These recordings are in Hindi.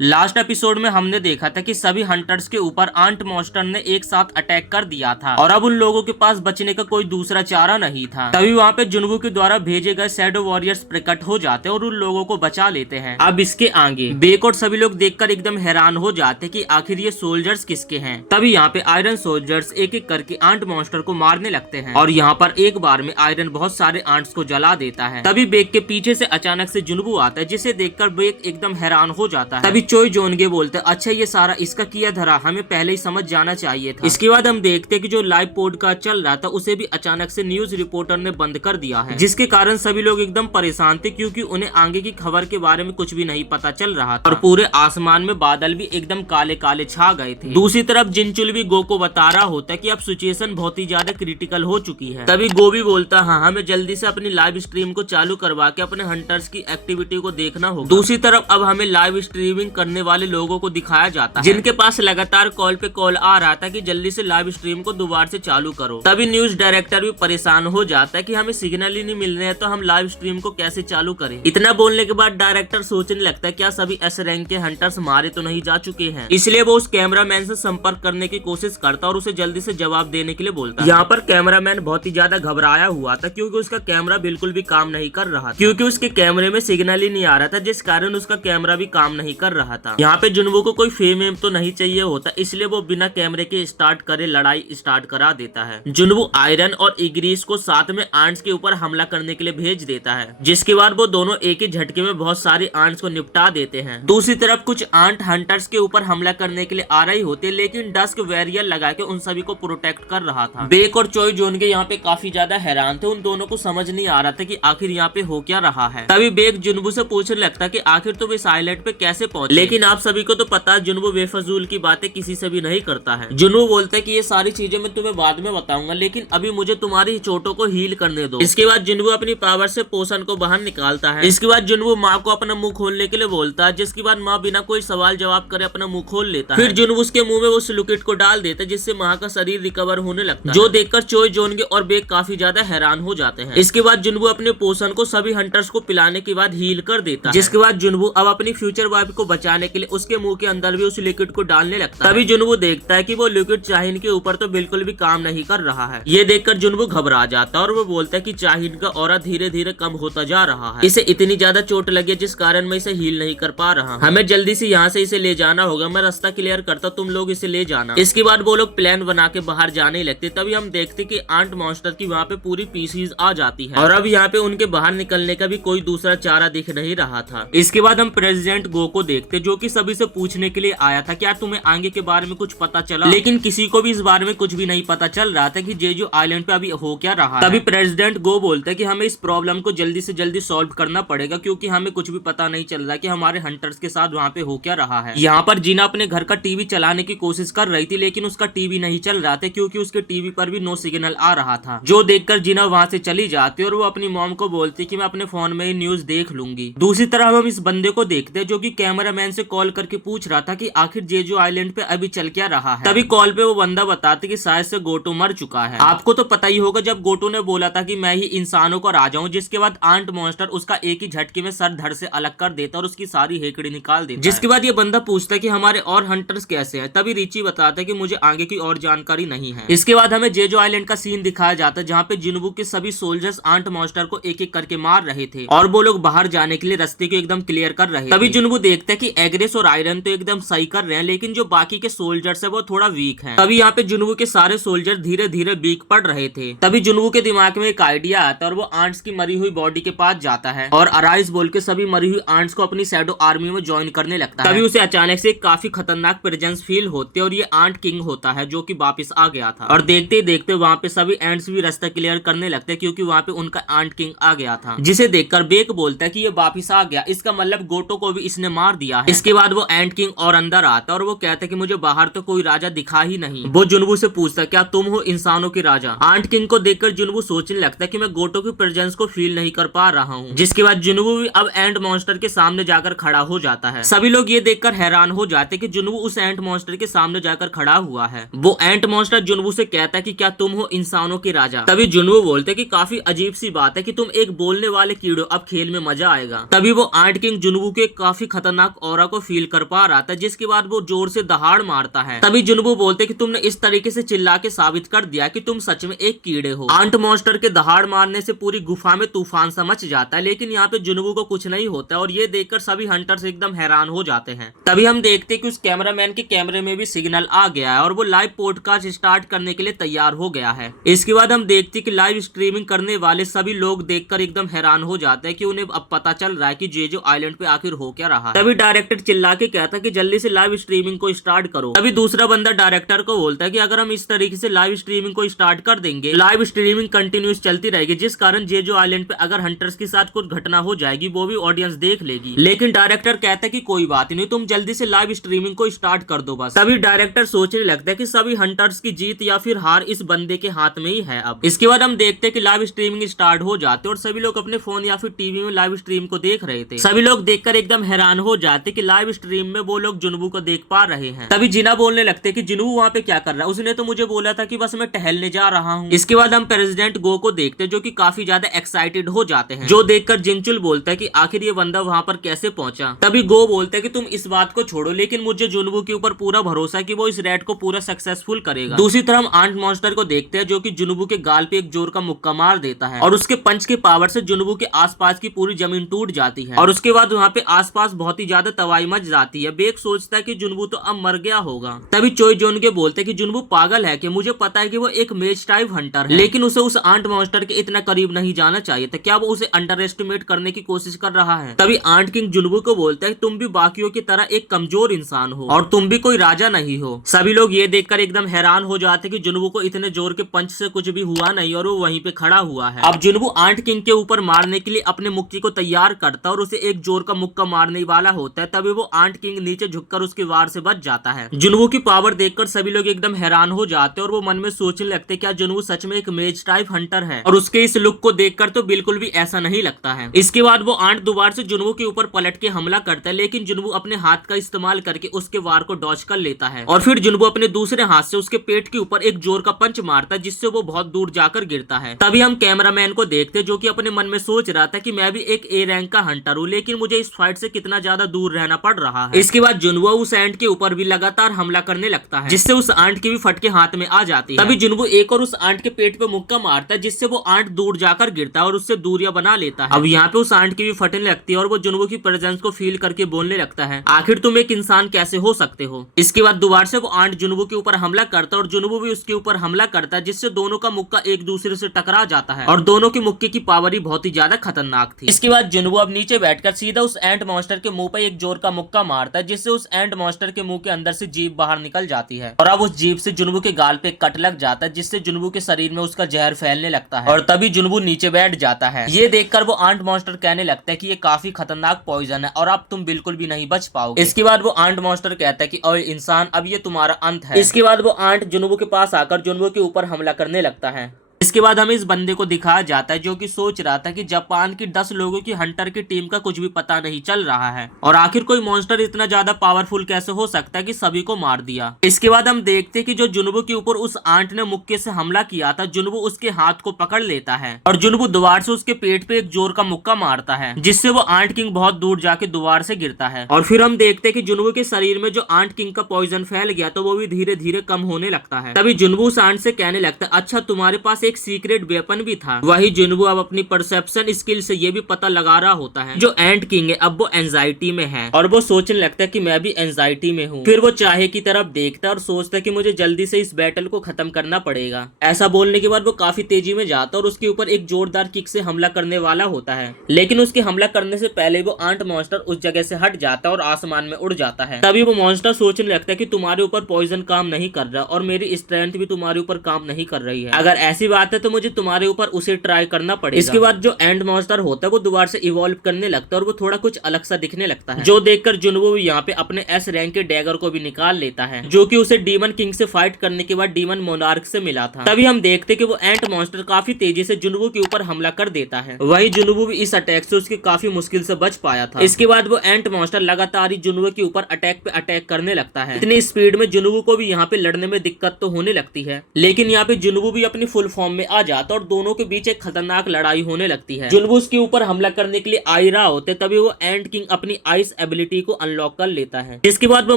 लास्ट एपिसोड में हमने देखा था कि सभी हंटर्स के ऊपर आंट मॉन्स्टर ने एक साथ अटैक कर दिया था और अब उन लोगों के पास बचने का कोई दूसरा चारा नहीं था। तभी वहाँ पे जुनवू के द्वारा भेजे गए शैडो वॉरियर्स प्रकट हो जाते और उन लोगों को बचा लेते हैं। अब इसके आगे बेक और सभी लोग देखकर एकदम हैरान हो जाते कि आखिर ये सोल्जर्स किसके हैं। तभी यहाँ पे आयरन सोल्जर्स एक एक करके आंट मॉन्स्टर को मारने लगते हैं और यहाँ पर एक बार में आयरन बहुत सारे आंट्स को जला देता है। तभी बेक के पीछे से अचानक से जुनवू आता है, जिसे देखकर बेक एकदम हैरान हो जाता है। तभी चोई जोनगे बोलते अच्छा ये सारा इसका किया धरा, हमें पहले ही समझ जाना चाहिए था। इसके बाद हम देखते कि जो लाइव पॉडकास्ट चल रहा था उसे भी अचानक से न्यूज रिपोर्टर ने बंद कर दिया है, जिसके कारण सभी लोग एकदम परेशान थे क्योंकि उन्हें आगे की खबर के बारे में कुछ भी नहीं पता चल रहा था और पूरे आसमान में बादल भी एकदम काले काले छा गए थे। दूसरी तरफ जिनचुल भी गो को बता रहा होता कि अब सिचुएशन बहुत ही ज्यादा क्रिटिकल हो चुकी है। तभी गो भी बोलता हाँ हमें जल्दी से अपनी लाइव स्ट्रीम को चालू करवा के अपने हंटर्स की एक्टिविटी को देखना होगा। दूसरी तरफ अब हमें लाइव स्ट्रीमिंग करने वाले लोगों को दिखाया जाता है जिनके पास लगातार कॉल पे कॉल आ रहा था कि जल्दी से लाइव स्ट्रीम को दोबारा से चालू करो। तभी न्यूज डायरेक्टर भी परेशान हो जाता है कि हमें सिग्नल ही नहीं मिल रहे हैं तो हम लाइव स्ट्रीम को कैसे चालू करें। इतना बोलने के बाद डायरेक्टर सोचने लगता है क्या सभी एस रैंक के हंटर्स मारे तो नहीं जा चुके हैं। इसलिए वो उस कैमरामैन से संपर्क करने की कोशिश करता और उसे जल्दी से जवाब देने के लिए बोलता। यहाँ पर कैमरामैन बहुत ही ज्यादा घबराया हुआ था क्योंकि उसका कैमरा बिल्कुल भी काम नहीं कर रहा था, क्योंकि उसके कैमरे में सिग्नल ही नहीं आ रहा था, जिस कारण उसका कैमरा भी काम नहीं कर रहा था। यहाँ पे जुनवू को कोई फेम तो नहीं चाहिए होता, इसलिए वो बिना कैमरे के स्टार्ट करे लड़ाई स्टार्ट करा देता है। जुनवू आयरन और इग्रीस को साथ में आंट्स के ऊपर हमला करने के लिए भेज देता है, जिसके बाद वो दोनों एक ही झटके में बहुत सारे आंट्स को निपटा देते हैं। दूसरी तरफ कुछ आंट हंटर्स के ऊपर हमला करने के लिए आ रही होती है, लेकिन डस्क वैरियर लगा के उन सभी को प्रोटेक्ट कर रहा था। बेक और चोई जोनगे यहाँ पे काफी ज्यादा हैरान थे, उन दोनों को समझ नहीं आ रहा था कि आखिर यहाँ पे हो क्या रहा है। तभी बेक जुनवू से पूछने लगता कि आखिर तुम इस आइलैंड पे कैसे पहुंचे। लेकिन आप सभी को तो पता है जुनवू बेफजूल की बातें किसी से भी नहीं करता है। जुनवू बोलता है कि ये सारी चीजें मैं तुम्हें बाद में बताऊंगा, लेकिन अभी मुझे तुम्हारी चोटों को हील करने दो। इसके बाद जुनवू अपनी पावर से पोषण को बाहर निकालता है। इसके बाद जुनवू माँ को अपना मुंह खोलने के लिए बोलता है, जिसके बाद माँ बिना कोई सवाल जवाब करे अपना मुंह खोल लेता है। फिर जुनवू उसके मुंह में उस लिक्विड को डाल देता है, जिससे माँ का शरीर रिकवर होने लगता है, जो देखकर चोई जोनगे और बेक काफी ज्यादा हैरान हो जाते हैं। इसके बाद जुनवू अपने पोषण को सभी हंटर्स को पिलाने के बाद हील कर देता है, जिसके बाद जुनवू अब अपनी फ्यूचर वाइफ को बचाने के लिए उसके मुंह के अंदर भी उस लिक्विड को डालने लगता है। तभी जुनवू देखता है कि वो लिक्विड चाहिन के ऊपर तो बिल्कुल भी काम नहीं कर रहा है। ये देखकर जुनवू घबरा जाता है और वो बोलता है कि चाहिन का ऑरा धीरे धीरे कम होता जा रहा है, इसे इतनी ज्यादा चोट लगी जिस कारण मैं इसे हील नहीं कर पा रहा। हमें जल्दी से यहाँ से इसे ले जाना होगा, मैं रास्ता क्लियर करता, तुम लोग इसे ले जाना। इसके बाद वो लोग प्लान बना के बाहर जाने लगते। तभी हम देखते कि आंट मॉन्स्टर की वहाँ पे पूरी पीसीज आ जाती है और अब यहाँ पे उनके बाहर निकलने का भी कोई दूसरा चारा दिख नहीं रहा था। इसके बाद हम प्रेसिडेंट गो को देखते, जो कि सभी से पूछने के लिए आया था क्या तुम्हें आगे के बारे में कुछ पता चला। लेकिन किसी को भी इस बारे में कुछ भी नहीं पता चल रहा था कि जेजू आइलैंड पे अभी हो क्या रहा है। तभी प्रेसिडेंट गो बोलते हैं कि हमें इस प्रॉब्लम को जल्दी से जल्दी सॉल्व करना पड़ेगा, क्योंकि हमें कुछ भी पता नहीं चल रहा कि हमारे हंटर्स के साथ वहाँ पे हो क्या रहा है। यहाँ पर जीना अपने घर का टीवी चलाने की कोशिश कर रही थी, लेकिन उसका टीवी नहीं चल रहा था क्योंकि उसके टीवी पर भी नो सिग्नल आ रहा था, जो देखकर जीना वहाँ से चली जाती और वो अपनी मॉम को बोलती कि मैं अपने फोन में ही न्यूज देख लूंगी। दूसरी तरफ हम इस बंदे को देखते हैं जो कि कैमरामैन से कॉल करके पूछ रहा था कि आखिर जेजू आइलैंड पे अभी चल क्या रहा है। तभी कॉल पे वो बंदा बताते कि शायद से गोटो मर चुका है। आपको तो पता ही होगा जब गोटो ने बोला था कि मैं ही इंसानों का राजा हूँ, जिसके बाद आंट मॉन्स्टर उसका एक ही झटके में सर धड़ से अलग कर देता और उसकी सारी हेकड़ी निकाल देता। जिसके बाद ये बंदा पूछता है कि हमारे और हंटर्स कैसे हैं। तभी रिची बताता है कि मुझे आगे की और जानकारी नहीं है। इसके बाद हमें जेजो आइलैंड का सीन दिखाया जाता है, जहाँ पे जुनवू के सभी सोल्जर्स आंट मॉन्स्टर को एक एक करके मार रहे थे और वो लोग बाहर जाने के लिए रास्ते को एकदम क्लियर कर रहे थे। तभी जुनवू देखता है कि एग्रेस और आयरन तो एकदम सही कर रहे हैं, लेकिन जो बाकी के सोल्जर्स है वो थोड़ा वीक है। तभी यहाँ पे जुनवू के सारे सोल्जर धीरे धीरे वीक पड़ रहे थे। तभी जुनवू के दिमाग में एक आइडिया आता है और वो आंट्स की मरी हुई बॉडी के पास जाता है और अराइज बोल के सभी मरी हुई आंट्स को अपनी शैडो आर्मी में ज्वाइन करने लगता है। तभी उसे अचानक से एक काफी खतरनाक प्रेजेंस फील होती है और ये आंट किंग होता है, जो कि वापस आ गया था। और देखते ही देखते वहाँ पे सभी एंट्स भी रास्ता क्लियर करने लगते हैं, क्योंकि वहाँ पे उनका आंट किंग आ गया था, जिसे देखकर बेक बोलता है कि ये वापस आ गया, इसका मतलब गोटो को भी इसने मार दिया है। इसके बाद वो एंट किंग और अंदर आता है और वो कहता है कि मुझे बाहर तो कोई राजा दिखा ही नहीं। वो जुनवू से पूछता क्या तुम हो इंसानों के राजा। आंट किंग को देखकर जुनवू सोचने लगता है कि मैं गोटो की प्रेजेंस को फील नहीं कर पा रहा हूँ। जिसके बाद जुनवू भी अब एंट मॉन्स्टर के सामने जाकर खड़ा हो जाता है। सभी लोग ये देखकर हैरान हो जाते कि जुनवू उस एंट मॉन्स्टर के सामने जाकर खड़ा हुआ है। वो एंट मॉन्स्टर जुनवू से कहता है कि क्या तुम हो इंसानों के राजा। तभी जुनवू बोलते कि काफी अजीब सी बात है कि तुम एक बोलने वाले कीड़ो, अब खेल में मजा आएगा। तभी वो आंट किंग जुनवू के काफी खतरनाक ऑरा को फील कर पा रहा था, जिसके बाद वो जोर से दहाड़ मारता है। तभी जुनवू बोलते कि तुमने इस तरीके से चिल्ला के साबित कर दिया कि तुम सच में एक कीड़े हो। आंट मॉन्स्टर के दहाड़ मारने से पूरी गुफा में तूफान सा मच जाता है, लेकिन यहाँ पे जुनवू को कुछ नहीं होता और ये देखकर सभी हंटर्स एकदम हैरान हो जाते हैं। तभी हम देखते कि उस कैमरामैन के कैमरे में भी सिग्नल आ गया है और वो लाइव पॉडकास्ट स्टार्ट करने के लिए तैयार हो गया है। इसके बाद हम देखते कि लाइव स्ट्रीमिंग करने वाले सभी लोग देखकर एकदम हैरान हो जाते हैं कि उन्हें अब पता चल रहा है कि जेजो आइलैंड पे आखिर हो क्या रहा है। तभी डायरेक्टर चिल्ला के कहता कि जल्दी से लाइव स्ट्रीमिंग को स्टार्ट करो। तभी दूसरा बंदा डायरेक्टर को बोलता है कि अगर हम इस तरीके से लाइव स्ट्रीमिंग को स्टार्ट कर देंगे, लाइव स्ट्रीमिंग कंटिन्यूस चलती रहेगी, जिस कारण जेजो आइलैंड पे अगर हंटर्स के साथ कुछ घटना हो जाएगी वो भी ऑडियंस देख लेगी। लेकिन डायरेक्टर कहता है कि कोई बात नहीं, तुम जल्दी से लाइव स्ट्रीमिंग को स्टार्ट कर दो बस। तभी डायरेक्टर सोचने लगता है कि सभी हंटर्स की जीत या फिर हार इस बंदे के हाथ में ही है अब। इसके बाद हम देखते हैं कि लाइव स्ट्रीमिंग स्टार्ट हो जाते और सभी लोग अपने फोन या फिर टीवी में लाइव स्ट्रीम को देख रहे थे। सभी लोग देखकर एकदम हैरान हो जाते कि लाइव स्ट्रीम में वो लोग जुनवू को देख पा रहे हैं। तभी जिना बोलने लगते कि जुनवू वहाँ पे क्या कर रहा है, उसने तो मुझे बोला था कि बस मैं टहलने जा रहा हूँ। इसके बाद हम प्रेसिडेंट गो को देखते जो कि काफी ज्यादा एक्साइटेड हो जाते हैं, जो देखकर जिनचुल बोलता है कि आखिर ये बंदा वहाँ पर कैसे पहुंचा। तभी गो बोलता है कि तुम इस बात को छोड़ो, लेकिन मुझे जुनवू के ऊपर पूरा भरोसा है कि वो इस रेड को पूरा सक्सेसफुल करेगा। दूसरी तरफ हम आंट मॉन्स्टर को देखते हैं जो कि जुनवू के गाल पे एक जोर का मुक्का मार देता है और उसके पंच के पावर से जुनवू के आसपास की पूरी जमीन टूट जाती है और उसके बाद वहाँ पे आसपास बहुत ही ज्यादा तबाही मच जाती है। बेक सोचता है कि जुनवू तो अब मर गया होगा। तभी चोई जोन के बोलते हैं कि जुनवू पागल है कि मुझे पता है कि वो एक मेज टाइप हंटर है, लेकिन उसे उस आंट मॉन्स्टर के इतना करीब नहीं जाना चाहिए था। क्या वो उसे अंडर एस्टिमेट करने की कोशिश कर रहा है? तभी आंट किंग जुनवू को बोलता है तुम भी बाकियों की तरह एक कमजोर इंसान हो और तुम भी कोई राजा नहीं हो। सभी लोग ये देखकर एकदम हैरान हो जाते कि जुनवू को इतने जोर के पंच से कुछ भी हुआ नहीं और वो वहीं पे खड़ा हुआ है। अब जुनवू आंट किंग के ऊपर मारने के लिए अपने मुक्की को तैयार करता है और उसे एक जोर का मुक्का मारने वाला होता है। तभी वो आंट किंग नीचे झुककर उसके वार से बच जाता है। जुनवू की पावर देखकर सभी लोग एकदम हैरान हो जाते हैं और वो मन में सोचने लगते क्या जुनवू सच में एक मेज टाइप हंटर है, और उसके इस लुक को देखकर तो बिल्कुल भी ऐसा नहीं लगता है। इसके बाद वो आंट दोबारा से जुनवू के ऊपर पलट के हमला करता है, लेकिन जुनवू अपने हाथ का इस्तेमाल करके उसके वार को डॉज कर लेता है और फिर जुनवू अपने दूसरे हाथ से उसके पेट के ऊपर एक जोर का पंच मारता है, जिससे वो बहुत दूर जाकर गिरता है। तभी हम कैमरामैन को देखते जो कि अपने मन में सोच रहा था कि मैं भी एक ए रैंक का हंटर हूँ, लेकिन मुझे इस फाइट से कितना ज्यादा दूर रहना पड़ रहा है। इसके बाद जुनवू उस एंट के ऊपर भी लगातार हमला करने लगता है, जिससे उस आंट की भी फटके हाथ में आ जाती है। तभी जुनवू एक और उस आंट के पेट पे मुक्का मारता है, जिससे वो आंट दूर जाकर गिरता है और उससे दूरियां बना लेता है। अब यहाँ पे उस आंट की भी फटने लगती है और वो जुनवू की प्रेजेंस को फील करके बोलने लगता है आखिर तुम एक इंसान कैसे हो सकते हो। इसके बाद दोबारा से वो आंट जुनवू के ऊपर हमला करता है और जुनवू भी उसके ऊपर हमला करता है, जिससे दोनों का मुक्का एक दूसरे से टकरा जाता है और दोनों के मुक्के की पावर ही बहुत ही ज्यादा खतरनाक थी। इसके बाद जुनवू अब नीचे बैठकर सीधा उस एंट मॉन्स्टर के मुंह पे एक जोर का मुक्का मारता है, जिससे उस एंट मॉन्स्टर के मुंह के अंदर से जीभ बाहर निकल जाती है और अब उस जीभ से जुनवू के गाल पे कट लग जाता है, जिससे जुनवू के शरीर में उसका जहर फैलने लगता है और तभी जुनवू नीचे बैठ जाता है। ये देखकर वो आंट मॉन्स्टर कहने लगता है कि ये काफी खतरनाक पॉइजन है और अब तुम बिल्कुल भी नहीं बच पाओगे। इसके बाद वो आंट मॉन्स्टर कहता है कि ओए इंसान, अब ये तुम्हारा अंत है। इसके बाद वो आंट जुनवू के पास आकर जुनवू के ऊपर हमला करने लगता है। इसके बाद हमें इस बंदे को दिखाया जाता है जो कि सोच रहा था कि जापान की 10 लोगों की हंटर की टीम का कुछ भी पता नहीं चल रहा है और आखिर कोई मॉन्स्टर इतना ज्यादा पावरफुल कैसे हो सकता है कि सभी को मार दिया। इसके बाद हम देखते हैं कि जो जुनवू के ऊपर उस आंट ने मुक्के से हमला किया था, जुनवू उसके हाथ को पकड़ लेता है और जुनवू दोबारा से उसके पेट पे एक जोर का मुक्का मारता है, जिससे वो आंट किंग बहुत दूर जाके दोबारा से गिरता है और फिर हम देखते हैं कि जुनवू के शरीर में जो आंट किंग का पॉइजन फैल गया तो वो भी धीरे धीरे कम होने लगता है। तभी जुनवू उस आंट से कहने लगता है अच्छा तुम्हारे पास एक सीक्रेट वेपन भी था। वही जुनवू अब अपनी परसेप्शन स्किल से ये भी पता लगा रहा होता है जो एंट किंग है अब वो एंजाइटी में है और वो सोचने लगता है कि मैं भी एंजाइटी में हूँ। फिर वो चाहे की तरफ देखता है और सोचता है कि मुझे जल्दी से इस बैटल को खत्म करना पड़ेगा। ऐसा बोलने के बाद वो काफी तेजी में जाता है और उसके ऊपर एक जोरदार किक से हमला करने वाला होता है, लेकिन उसके हमला करने से पहले वो आंट मॉन्स्टर उस जगह से हट जाता है और आसमान में उड़ जाता है। तभी वो मॉन्स्टर सोचने लगता है कि तुम्हारे ऊपर पॉइजन काम नहीं कर रहा और मेरी स्ट्रेंथ भी तुम्हारे ऊपर काम नहीं कर रही है। अगर ऐसी बात है तो मुझे तुम्हारे ऊपर उसे ट्राई करना पड़ेगा। इसके बाद जो एंड मॉन्स्टर होता है वो दोबारा से इवॉल्व करने लगता है और वो थोड़ा कुछ अलग सा दिखने लगता है, जो देखकर जुनवू यहाँ पे अपने एस रैंक के डैगर को भी निकाल लेता है, जो कि उसे डीमन किंग से फाइट करने के बाद डीमन मोनार्क से मिला था। तभी हम देखते कि वो एंट मॉन्स्टर काफी तेजी से जुनवू के ऊपर हमला कर देता है। वही जुनवू भी इस अटैक से उसकी काफी मुश्किल से बच पाया था। इसके बाद वो एंट मॉन्स्टर लगातार ही जुनवू के ऊपर अटैक पे अटैक करने लगता है। इतनी स्पीड में जुनवू को भी यहाँ पे लड़ने में दिक्कत तो होने लगती है, लेकिन यहाँ पे जुनवू भी अपनी फुल फॉर्म फॉर्म में आ जाता है और दोनों के बीच एक खतरनाक लड़ाई होने लगती है। जुनवो उसके ऊपर हमला करने के लिए आ ही रहा होते तभी वो एंट किंग अपनी आइस एबिलिटी को अनलॉक कर लेता है, जिसके बाद वो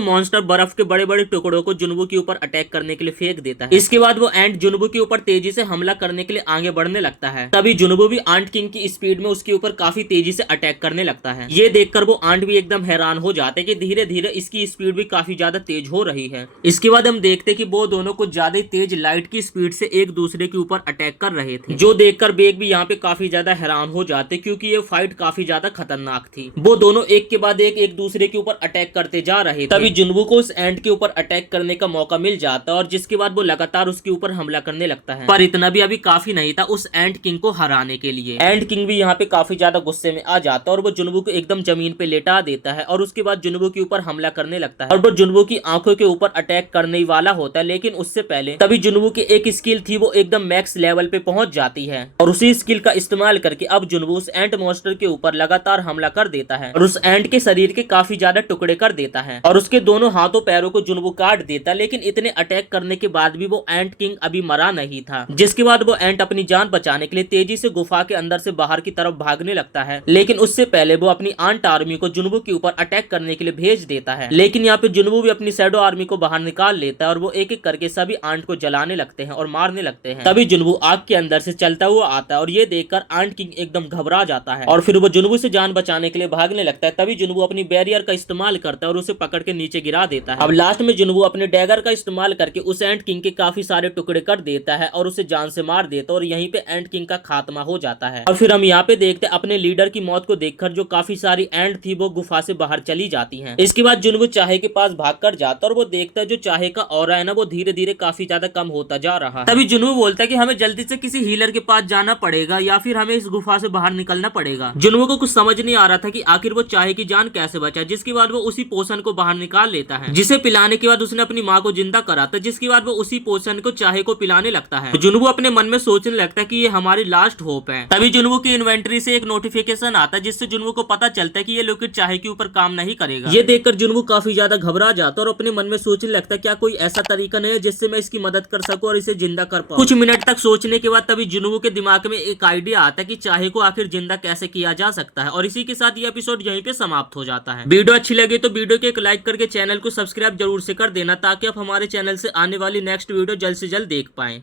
मॉन्स्टर बर्फ के बड़े बड़े टुकड़ों को जुनवो के ऊपर अटैक करने के लिए फेंक देता है। इसके बाद वो एंट जुनवो के ऊपर तेजी से हमला करने के लिए आगे बढ़ने लगता है। तभी जुनवो भी आंट किंग की स्पीड में उसके ऊपर काफी तेजी से अटैक करने लगता है। ये देखकर वो आंट भी एकदम हैरान हो जाते कि धीरे धीरे इसकी स्पीड भी काफी ज्यादा तेज हो रही है। इसके बाद हम देखते कि वो दोनों कुछ ज्यादा तेज लाइट की स्पीड से एक दूसरे के ऊपर अटैक कर रहे थे, जो देखकर बेग भी यहाँ पे काफी ज्यादा हैरान हो जाते क्योंकि ये फाइट काफी ज्यादा खतरनाक थी। वो दोनों एक के बाद एक दूसरे के ऊपर अटैक करते जा रहे थे। तभी जुनवो को उस एंट के ऊपर अटैक करने का मौका मिल जाता है और जिसके बाद वो लगातार उसके ऊपर हमला करने लगता है। पर इतना भी अभी काफी नहीं था उस एंट किंग को हराने के लिए। एंट किंग भी यहाँ पे काफी ज्यादा गुस्से में आ जाता है और वो जुनवो को एकदम जमीन पे लेटा देता है और उसके बाद जुनवो के ऊपर हमला करने लगता है और वो जुनवो की आंखों के ऊपर अटैक करने वाला होता है। लेकिन उससे पहले तभी जुनवो की एक स्किल थी वो एकदम मैक्स लेवल पे पहुंच जाती है और उसी स्किल का इस्तेमाल करके अब जुनवो उस एंट मॉन्स्टर के ऊपर लगातार हमला कर देता है और उस एंट के शरीर के काफी ज्यादा टुकड़े कर देता है और उसके दोनों हाथों पैरों को जुनवो काट देता है। लेकिन इतने अटैक करने के बाद भी वो एंट किंग अभी मरा नहीं था, जिसके बाद वो एंट अपनी जान बचाने के लिए तेजी से गुफा के अंदर से बाहर की तरफ भागने लगता है। लेकिन उससे पहले वो अपनी आंट आर्मी को जुनवो के ऊपर अटैक करने के लिए भेज देता है। लेकिन यहाँ पे जुनवो भी अपनी शैडो आर्मी को बाहर निकाल लेता है और वो एक एक करके सभी आंट को जलाने लगते हैं और मारने लगते हैं। तभी जुनवो आग के अंदर से चलता हुआ आता है और ये देखकर आंट किंग एकदम घबरा जाता है और फिर वो जुनवो से जान बचाने के लिए भागने लगता है। तभी जुनवो अपनी बैरियर का इस्तेमाल करता है और उसे पकड़ के नीचे गिरा देता है। अब लास्ट में जुनवो अपने डैगर का इस्तेमाल करके उस एंट किंग के काफी सारे टुकड़े कर देता है और उसे जान से मार देता है और यहीं पे एंट किंग का खात्मा हो जाता है। और फिर हम यहाँ पे देखते हैं अपने लीडर की मौत को देखकर जो काफी सारी एंट थी वो गुफा से बाहर चली जाती हैं। इसके बाद जुनवो चाहे के पास भागकर जाता है और वो देखता है जो चाहे का ऑरा है ना वो धीरे धीरे काफी ज्यादा कम होता जा रहा है। तभी जुनवो बोलता है कि हमें जल्दी से किसी हीलर के पास जाना पड़ेगा या फिर हमें इस गुफा से बाहर निकलना पड़ेगा। जुनवो को कुछ समझ नहीं आ रहा था कि आखिर वो चाहे की जान कैसे बचाए, जिसके बाद वो उसी पोशन को बाहर निकाल लेता है, जिसे पिलाने के बाद उसने अपनी माँ को जिंदा कराता, जिसके बाद वो उसी पोशन को चाहे को पिलाने लगता है। तो जुनवो अपने मन में सोचने लगता है कि ये हमारी लास्ट होप है। तभी जुनवो की इन्वेंटरी से एक नोटिफिकेशन आता है जिससे जुनवो को पता चलता है कि ये लिक्विड चाहे के ऊपर काम नहीं करेगा। ये देखकर जुनवो काफी ज्यादा घबरा जाता है और अपने मन में सोचने लगता है क्या कोई ऐसा तरीका नहीं है जिससे मैं इसकी मदद कर सकूं और इसे जिंदा कर पाऊं। कुछ मिनट तक सोचने के बाद तभी जुनवो के दिमाग में एक आइडिया आता है कि चाहे को आखिर जिंदा कैसे किया जा सकता है और इसी के साथ ये एपिसोड यहीं पे समाप्त हो जाता है। वीडियो अच्छी लगे तो वीडियो को एक लाइक करके चैनल को सब्सक्राइब जरूर से कर देना ताकि आप हमारे चैनल से आने वाली नेक्स्ट वीडियो जल्द से जल्द देख पाएं।